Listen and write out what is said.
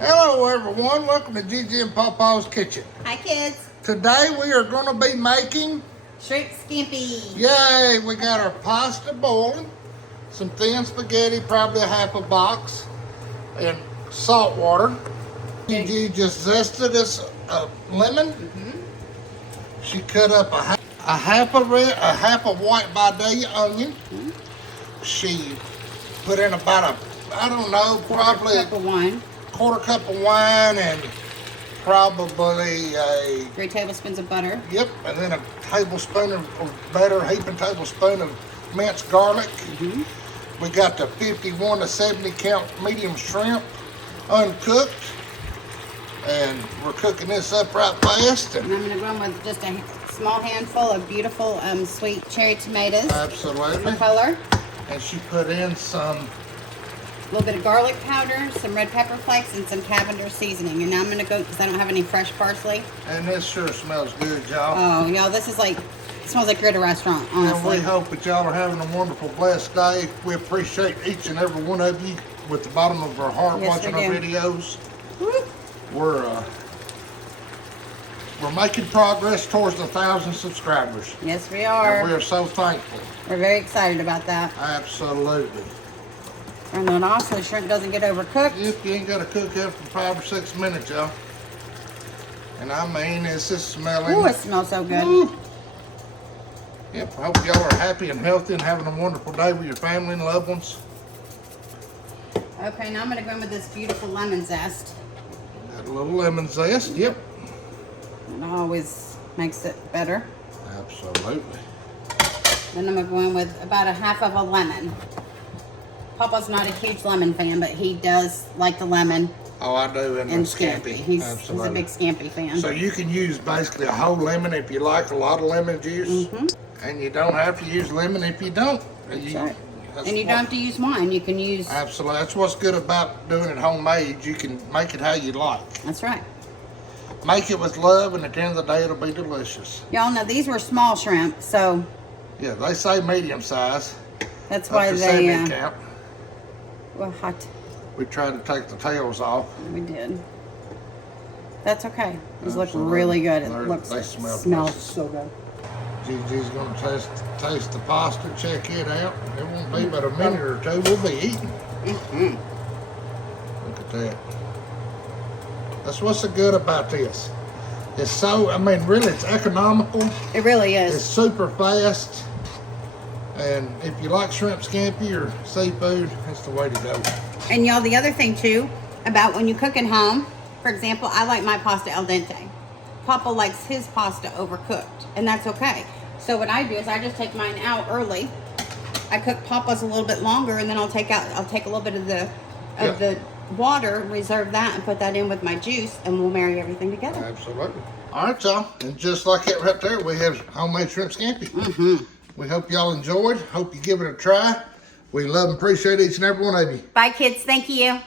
Hello everyone, welcome to Gigi and Papa's Kitchen. Hi kids. Today we are going to be making Shrimp scampi. yay, we got our pasta boiling, some thin spaghetti, probably a half a box, and salt water. Gigi just zested us a lemon. She cut up a half a white by-day onion. She put in about probably Cup of wine. quarter cup of wine and probably 3 tablespoons of butter. Yep, and then a tablespoon of butter, heaping tablespoon of minced garlic. We got the 51 to 70 count medium shrimp, uncooked, and we're cooking this up right fast. And I'm going to go in with just a small handful of beautiful sweet cherry tomatoes. Absolutely. For color. And she put in some A little bit of garlic powder, some red pepper flakes, and some Cavender seasoning. And now I'm going to go, because I don't have any fresh parsley. and this sure smells good, y'all. Oh, y'all, this is like, it smells like you're at a restaurant, And honestly. we hope that y'all are having a wonderful, blessed day. We appreciate each and every one of you with the bottom of our heart Yes, watching we our do. videos. Woo. We're making progress towards 1,000 subscribers. Yes, we And we are. are so thankful. We're very excited about that. Absolutely. And then also, the shrimp doesn't get overcooked. If you ain't got to cook it for 5 or 6 minutes, y'all. And I mean, it's just smelling. Ooh, it smells so good. Woo. Yep, I hope y'all are happy and healthy and having a wonderful day with your family and loved ones. Okay, now I'm going to go in with this beautiful lemon zest. Got a little lemon zest. Yep. It always makes it better. Absolutely. Then I'm going to go in with about a half of a lemon. Papa's not a huge lemon fan, but he does like the lemon Oh, I do in and the scampi. scampi. He's a Absolutely. big scampi fan. So you can use basically a whole lemon if you like a lot of lemon juice. And you don't have to use lemon if you don't. That's You- right. that's And you what- don't have to use wine. You can use... Absolutely. That's what's good about doing it homemade. You can make it how you like. That's right. Make it with love, and at the end of the day, it'll be delicious. Y'all know these were small shrimp, so Yeah, they say medium size. that's Up why to they... 70 count. well, hot. We tried to take the tails off. We did. That's okay. These look Absolutely. really good. It They smell smells delicious. so good. Gigi's going to taste the pasta, check it out. It won't be but a minute or two. We'll be eating. Look at that. That's what's so good about this. It's so, I mean, really, it's economical. It really It's is. super fast. And if you like shrimp scampi or seafood, that's the way to go. And y'all, the other thing too, about when you cook at home, for example, I like my pasta al dente. Papa likes his pasta overcooked, and that's okay. So what I do is I just take mine out early. I cook Papa's a little bit longer, and then I'll take a little bit of the water, reserve that, and put that in with my juice, and we'll marry everything together. Absolutely. All right, y'all. And just like that right there, we have homemade shrimp scampi. We hope y'all enjoyed. Hope you give it a try. We love and appreciate each and every one of you. Bye, kids. Thank you.